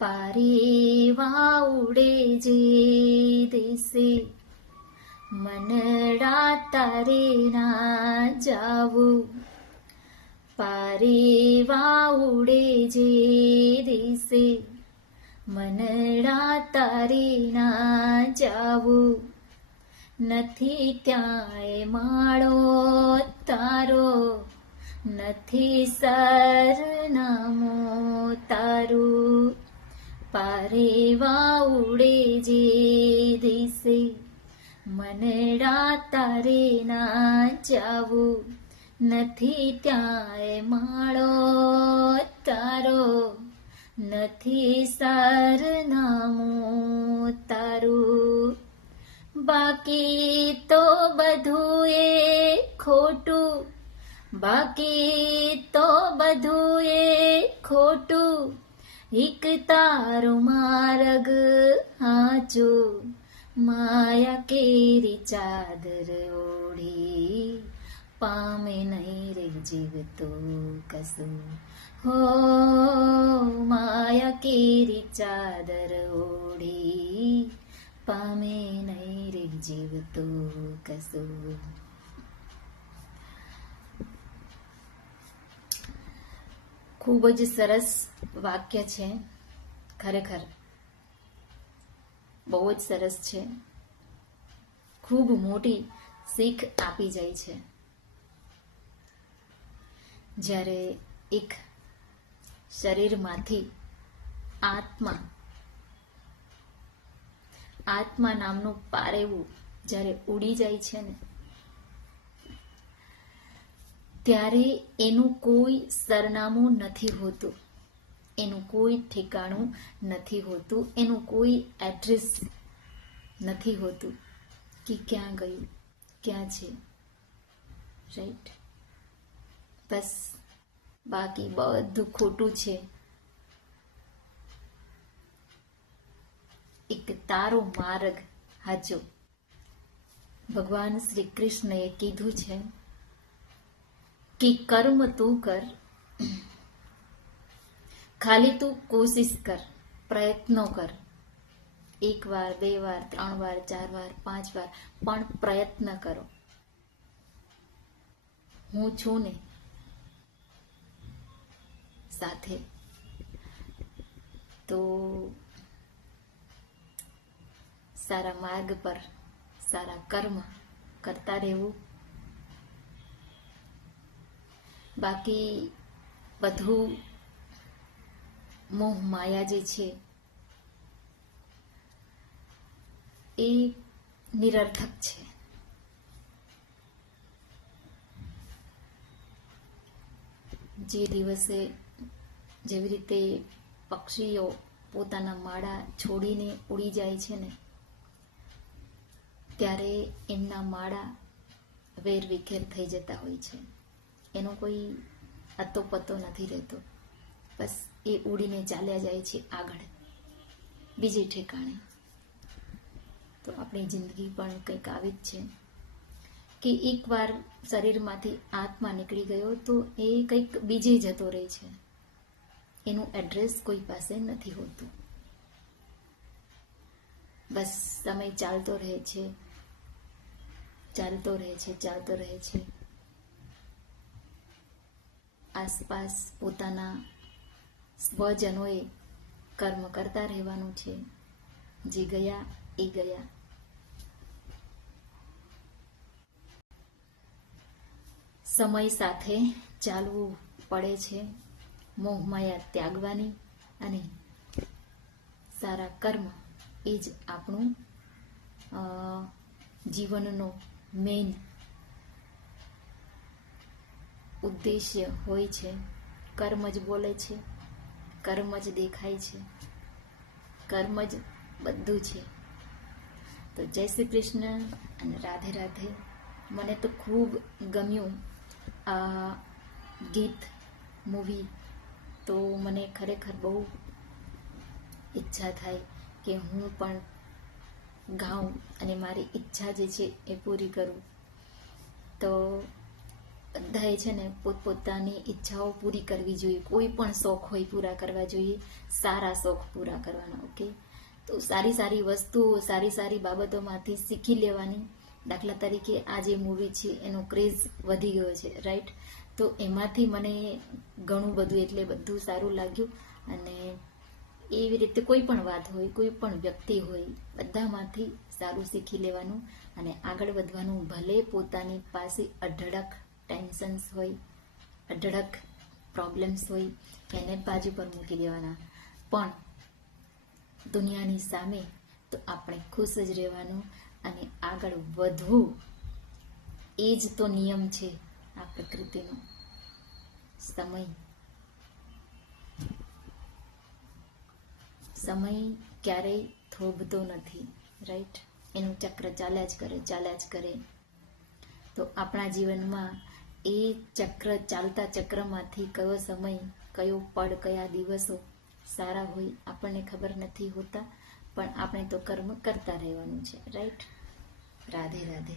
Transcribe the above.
પારેવા ઉડે જે દેશે મનડા તારે ના જાવું. પારેવા ઉડે જે દેશે મનડા તારે ના જાવું. નથી ત્યાંય માળો તારો, નથી સરનામો તારું. પારેવા ઉડે જે દિશે મનડા તારે ના જાવું. નથી ત્યાંય માળો તારો, નથી સરનામું તારું. બાકી તો બધું એ ખોટું, બાકી તો બધું એ ખોટું. એક તારો માર્ગ હાચો, માયા કેરી ચાદર ઓઢી પામે નહીં રે જીવતો કશું. હો માયા કેરી ચાદર ઓઢી પામે નહીં રે જીવતો કશું. ખૂબ જ સરસ વાક્ય છે, ખરેખર બહુ જ સરસ છે. ખૂબ મોટી શીખ આપી જાય છે. જ્યારે એક શરીરમાંથી આત્મા નામનું પારેવું જ્યારે ઉડી જાય છે ને, ત્યારે એનું કોઈ સરનામું નથી હોતું, એનું કોઈ ઠેકાણું નથી હોતું, એનું કોઈ એડ્રેસ નથી હોતું કે ક્યાં ગયું, ક્યાં છે. રાઈટ? બસ બાકી બધું ખોટું છે. એક તારો માર્ગ હાચો. ભગવાન શ્રી કૃષ્ણએ કીધું છે કે કર્મ તું કર, ખાલી તું કોશિશ કર, પ્રયત્નો કર. 1 વાર 2 વાર 3 વાર 4 વાર 5 વાર પણ પ્રયત્ન કરો. હું છું ને સાથે. તો સારા માર્ગ પર સારા કર્મ કરતા રહેવું. બાકી બધું મોહ માયા જે છે એ નિરર્થક છે. જે દિવસે જેવી રીતે પક્ષીઓ પોતાના માળા છોડીને ઉડી જાય છે ને, ત્યારે એમના માળા વેર વિખેર થઈ જતા હોય છે. એનો કોઈ અતો પતો નથી રહેતો. બસ એ ઉડીને ચાલ્યા જાય છે આગળ, બીજે ઠેકાણે. તો આપણી જિંદગી પણ કંઈક આવી જ છે કે એકવાર શરીરમાંથી આત્મા નીકળી ગયો તો એ કંઈક બીજે જતો રહે છે. એનું એડ્રેસ કોઈ પાસે નથી હોતું. બસ સમય ચાલતો રહે છે, ચાલતો રહે છે, ચાલતો રહે છે. આસપાસ પોતાના સ્વજનોએ કર્મ કરતા રહેવાનું છે. જે ગયા એ ગયા. સમય સાથે ચાલવું પડે છે. મોહમાયા ત્યાગવાની અને સારા કર્મ એ જ આપણું જીવનનો મેઇન ઉદ્દેશ્ય હોય છે. કર્મ જ બોલે છે, કર્મ જ દેખાય છે, કર્મ જ બધું છે. તો જય શ્રી કૃષ્ણ અને રાધે રાધે. મને તો ખૂબ ગમ્યું આ ગીત, મૂવી. તો મને ખરેખર બહુ ઈચ્છા થાય કે હું પણ ગાઉં અને મારી ઈચ્છા જે છે એ પૂરી કરું. તો બધાએ છે ને પોતપોતાની ઈચ્છાઓ પૂરી કરવી જોઈએ. કોઈ પણ શોખ હોય પૂરા કરવા જોઈએ, સારા શોખ પૂરા કરવાના. ઓકે, તો સારી સારી વસ્તુઓ, સારી સારી બાબતોમાંથી શીખી લેવાની. દાખલા તરીકે આ જે મૂવી છે એનો ક્રેઝ વધી ગયો છે, રાઈટ? તો એમાંથી મને ઘણું બધું, એટલે બધું સારું લાગ્યું. અને એવી રીતે કોઈ પણ વાત હોય, કોઈ પણ વ્યક્તિ હોય, બધામાંથી સારું શીખી લેવાનું અને આગળ વધવાનું. ભલે પોતાની પાસે અઢળક ટેન્શન્સ હોય, અઢળક પ્રોબ્લેમ્સ હોય, એને બાજુ પર મૂકી દેવાના. પણ દુનિયાની સામે તો આપણે ખુશ જ રહેવાનું અને આગળ વધવું. એ જ તો નિયમ છે આ પ્રકૃતિનો. સમય ક્યારેય થોભતો નથી, રાઈટ? એનું ચક્ર ચાલ્યા જ કરે. તો આપણા જીવનમાં એ ચક્ર, ચાલતા ચક્રમાંથી કયો સમય, કયો પળ, કયા દિવસો સારા હોય આપણને ખબર નથી હોતા. પણ આપણે તો કર્મ કરતા રહેવાનું છે, રાઈટ? રાધે રાધે.